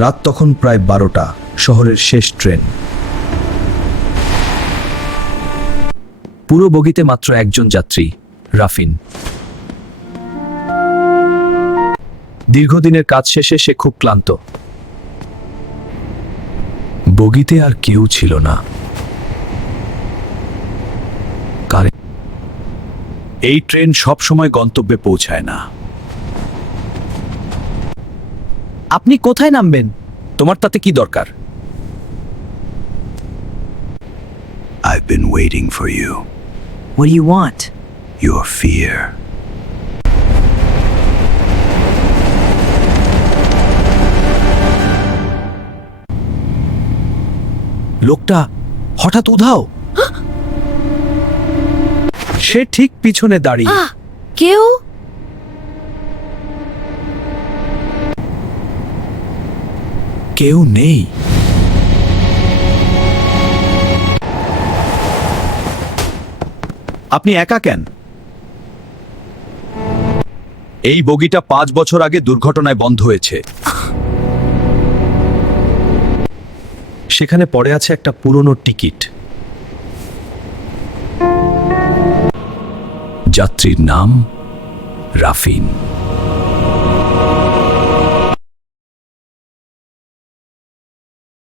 রাত তখন প্রায় 12টা, শহরের শেষ ট্রেন। পুরো বগিতে মাত্র একজন যাত্রী, রাফিন। দীর্ঘদিনের কাজ শেষে সে খুব ক্লান্ত। বগিতে আর কেউ ছিল না। এই ট্রেন সব সময় গন্তব্যে পৌঁছায় না। আপনি কোথায় নামবেন? তোমার তাতে কি দরকার? I've been waiting for you. What do you want? Your fear. লোকটা হঠাৎ উধাও। সে ঠিক পিছনে দাঁড়িয়ে। কেউ? কেউ নেই। আপনি একা কেন? এই বগিটা 5 বছর আগে দুর্ঘটনায় বন্ধ হয়েছে। সেখানে পড়ে আছে একটা পুরনো টিকিট। যাত্রীর নাম রাফিন।